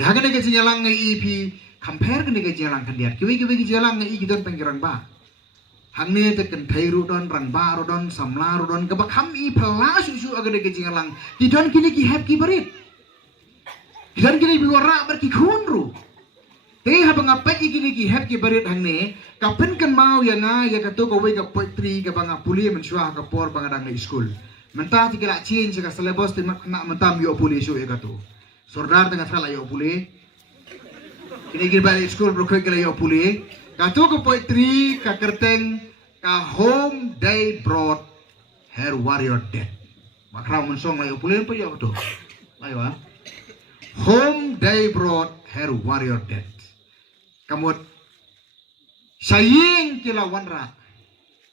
Hagan ke jalang ngai EP compare ke jalang kan dia. Kiwi jalang ngai gidon pengerang ba. Hang ne te kan thairu don rang ba ro don samla ro don ke bakam I pala susu agan ke jalang. Gidon kini ki have ki barit. Gidon kini biwara ber ki khunru. Te habang apek kini ki have ki barit hang ne kapen kan mau ya nga ya ka to ko we ka poetry ka banga puli mensua ka por banga dang school. Mentah tikala change ka syllabus te nak mentam yo puli so ya ka to. Sordar tengah salah yo puli. Kini kini balik school berkuat kala yo puli. Katu ke poetry ka kerteng ka home day brought her warrior dead. Makrau mensong la yo puli apa yo to. Ayo ah. Home day brought her warrior dead. Kamut saying kila wanra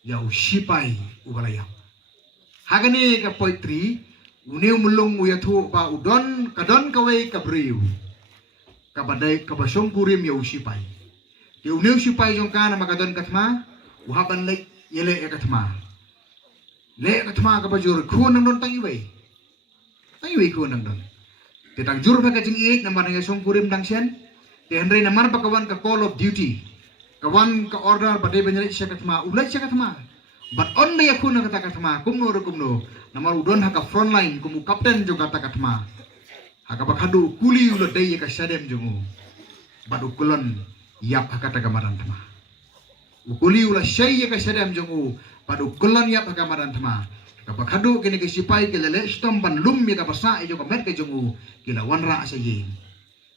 yau sipai ugalaya. Hagani ka poetry uniu mulung uyatu pa udon kadon kawai kabriu kabadai kabasong kurim ya usipai di uniu sipai jong kana makadon katma uhaban lek yele katma le katma kabajur kun nang don tangiwei kun nang don tetang jur pa kajing iik namar nga song kurim dang sian di henry namar pa kawan ka call of duty kawan ka order badai banyak siya katma ulai siya katma but on na yakun na kata katma kumno namar udon haka frontline kumu kapten jo kata katma haka bakadu kuli ulo day ka sadem jongu badu kulon yap haka tagamaran tama ukuli ula shay ka sadem jongu badu kulon yap haka maran tama ka bakadu kini ka sipai kelele stom ban lum ya ka basa jo ka met ka jongu kila wanra sa yin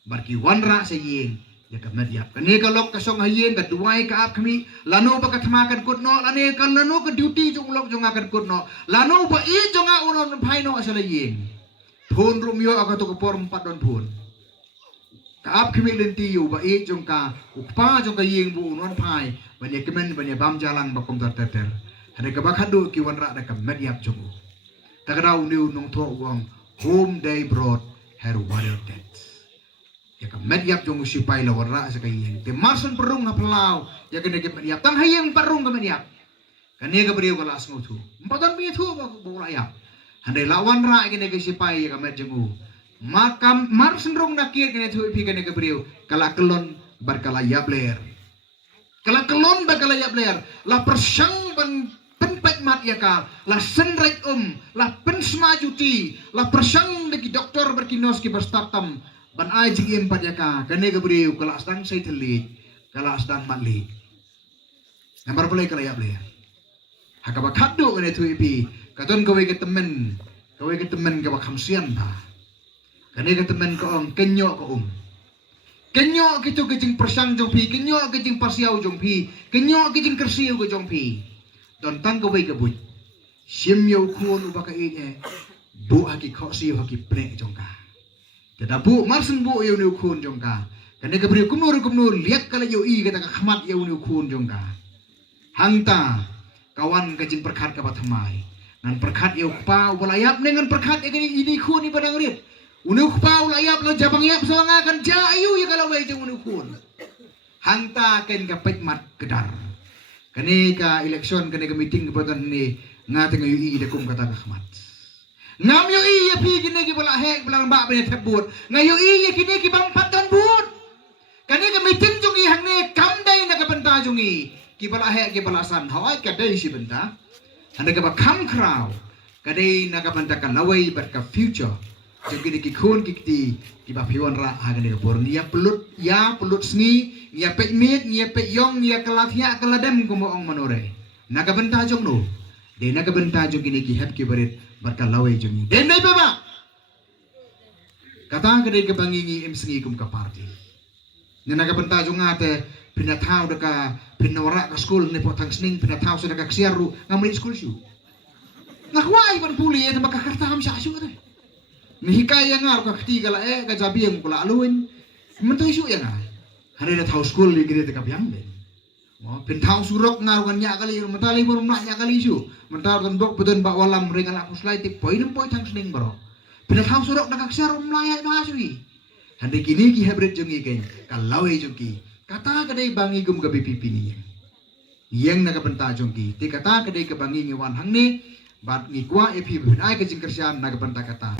barki wanra sa yin ya ka medyap kani ka lok ka song hayen ka duwai ka ap kami lano ba ka thamakan kutno lane ka lano ka duty jong lok jong akan kutno lano ba I jong a unon phaino asala yin thon rumyo aga to ko por empat don phun ka ap kami lenti yu ba I jong ka upa jong ka yin bu unon phai banya kemen banya bam jalang ba kom ter hade ka ba khadu ki wanra da ka medyap jong tagrau niu nong tho wong home day brought her warrior dead. Ya ka medyap jong sipai la warra sa kayeng te marson perung na pelau ya kene ke medyap tang hayeng perung ka medyap kane ka beriu ka las ngotu empatan bi thu ba bo raya hande lawan ra kene ke sipai ya ka medjengu makam marson rung na kir kene thu pi kene ke beriu kala kelon berkala yabler kala kelon berkala yabler la persang ban penpet mat ya ka la senrek la pensmajuti la persang de doktor berkinos ki berstartam ban ai jing empat ya ka kane ka beriu kala sedang sai telit kala sedang matli nambar boleh kala ya boleh haka ba khaddu kane thu ipi katon kowe ke temen ka ba khamsian ba kane ka temen ko ong kenyo ko kenyo kitu ke jing persang jong pi kenyo ke jing pasiau jong pi kenyo ke jing kersiu ko jong pi don tang kowe ke but sim yo khun ubaka ine bu aki khosi haki pre jong ka Kada bu marsen bu yau niu kun jongka. Kane ka beri kumnur lihat kala yau I kata ka khamat yau niu kun jongka. Hangta kawan ka jing perkhat ka bathamai. Ngan perkhat yau pa walayap dengan perkhat ini kun I badang rit. Uniu pa walayap la jabang yap salanga kan jayu ya kala wai jong uniu kun. Hangta ken ka petmat kedar. Kane ka election kane ka meeting ka patan ni ngateng yau I dakum kata ka khamat. Ngam yo iya pi kini ki bala hek belang ba bene tebut ngayo iya kini ki bang patan but kani ka meeting jong I hang ne kam dai na ka benta jong I ki bala hek ki bala san hawai ka dai si benta handa ka ba kam kraw ka dai na ka benta ka lawai bat ka future jong kini ki khun ki ba piwan ra ha ka bor ya pelut sni ya pek mit ya pek yong ya kalathia kaladem ko mo ong manore na ka benta jong no de na ka benta jong kini ki hep ki barit barka lawai jongi den dai baba kata ka dai ka bangingi emsengi kum ka party nana ka benta jonga te pinathaw da ka pinora ka school ne potang sning pinathaw sa ka ksiaru ngamri school shu nakwai ban puli e maka kartam sa shu re ni hikaya ngar ka khti gala e ka jabieng kula aluin mentai shu ya na hare da thaw school li gire ka biang de Pintau surok ngarukan nya kali mentali baru nak nya kali isu mentar kan bok beton bak walam ringan aku slide poin tang sning bro pintau surok nak aksar melayak bahasui hande kini ki hybrid jongi ken kalau jongi kata kadai bangi gum gabi pipi ni yang nak benta jongi ti kata kadai ke bangi ngewan hang ni bat ngi kwa epi bin ai ke jingkersian nak benta kata